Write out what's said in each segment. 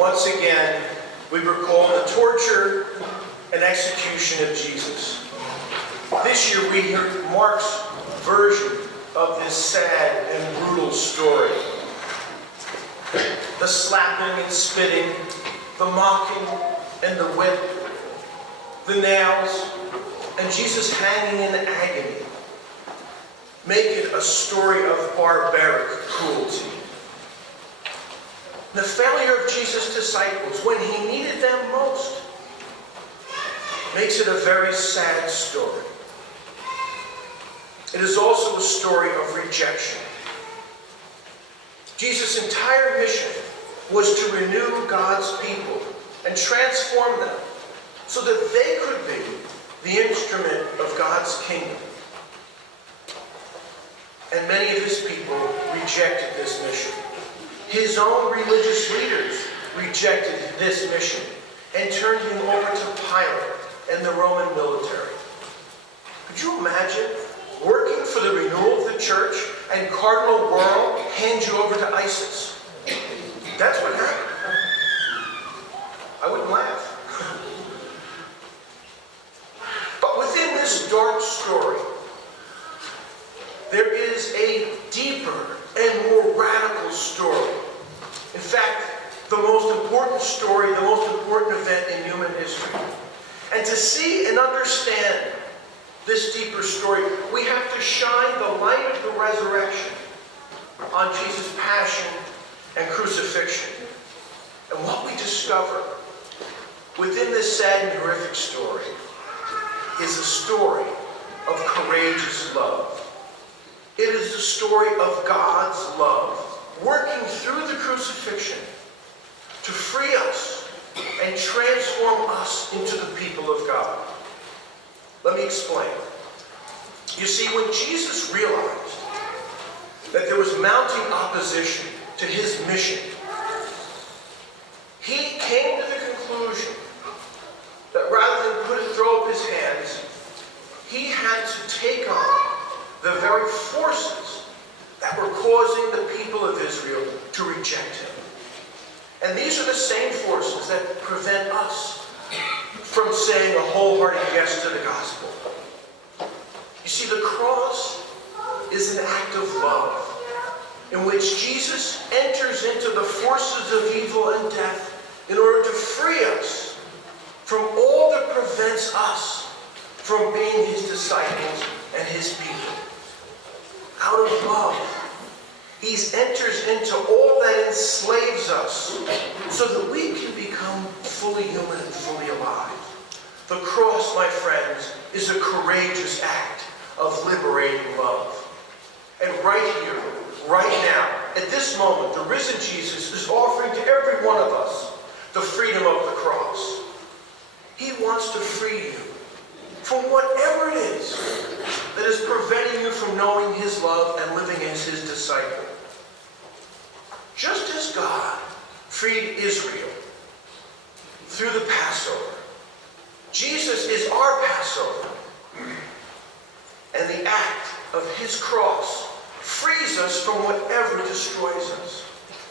Once again, we recall the torture and execution of Jesus. This year we hear Mark's version of this sad and brutal story. The slapping and spitting, the mocking and the whip, the nails, and Jesus hanging in agony make it a story of barbaric cruelty. The failure of Jesus' disciples when he needed them most makes it a very sad story. It is also a story of rejection. Jesus' entire mission was to renew God's people and transform them so that they could be the instrument of God's kingdom. And many of his people rejected this mission. His own religious leaders rejected this mission and turned him over to Pilate and the Roman military. Could you imagine working for the renewal of the church and Cardinal Wuerl hand you over to ISIS? That's what happened. I wouldn't laugh. But within this dark story, there is a deeper and more radical story. In fact, the most important story, the most important event in human history. And to see and understand this deeper story, we have to shine the light of the resurrection on Jesus' passion and crucifixion. And what we discover within this sad and horrific story is a story of courageous love. It is the story of God's love working through the crucifixion to free us and transform us into the people of God. Let me explain. You see, when Jesus realized that there was mounting opposition to his mission, he came to the conclusion that rather than throw up his hands, he had to take on the very forces that were causing the people of Israel to reject him. And these are the same forces that prevent us from saying a wholehearted yes to the gospel. You see, the cross is an act of love in which Jesus enters into the forces of evil and death in order to free us from all that prevents us from being his disciples and his people. Out of love, he enters into all that enslaves us so that we can become fully human and fully alive. The cross, my friends, is a courageous act of liberating love. And right here, right now, at this moment, the risen Jesus is offering to every one of us the freedom of the cross. He wants to free you from whatever it is that is preventing you from knowing his love and living as his disciple. Just as God freed Israel through the Passover, Jesus is our Passover. And the act of his cross frees us from whatever destroys us.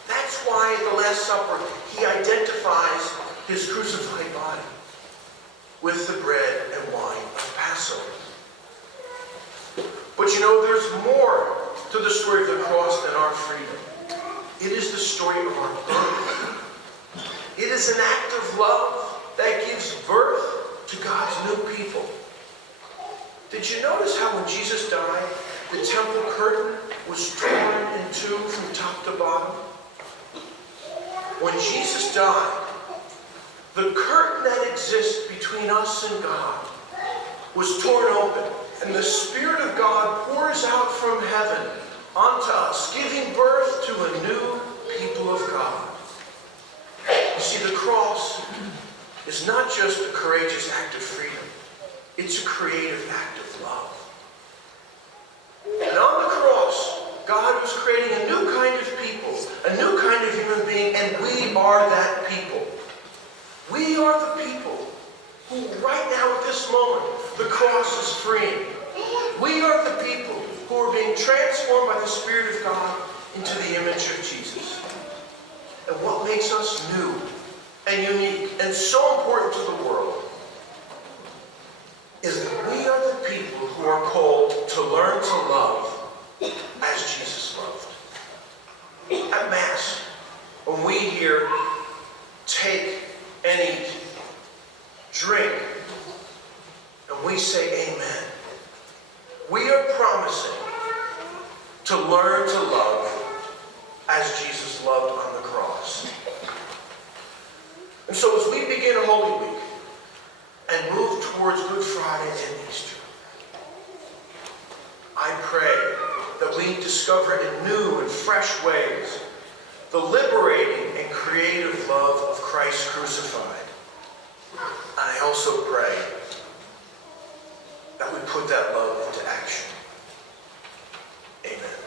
That's why at the Last Supper he identifies his crucified body with the bread and wine of Passover. But you know, there's more to the story of the cross than our freedom. It is the story of our birth. It is an act of love that gives birth to God's new people. Did you notice how when Jesus died, the temple curtain was torn in two from top to bottom? When Jesus died, the curtain that exists between us and God was torn open, and the Spirit of God pours out from heaven onto us, giving birth to a new people of God. You see, the cross is not just a courageous act of freedom, it's a creative act of love. And on the cross, God was creating a new kind of people, a new kind of human being, and we are that people. We are the people who right now at this moment, the cross is freeing. We are the people who are being transformed by the Spirit of God into the image of Jesus. And what makes us new and unique and so important to the world is that we are the people who are called to learn to love as Jesus loved. At Mass, when we hear take and eat, drink, and we say amen, we are promising to learn to love as Jesus loved on the cross. And so as we begin Holy Week and move towards Good Friday and Easter, I pray that we discover in new and fresh ways the liberating and creative love of Christ crucified. And I also pray that we put that love into action. Amen.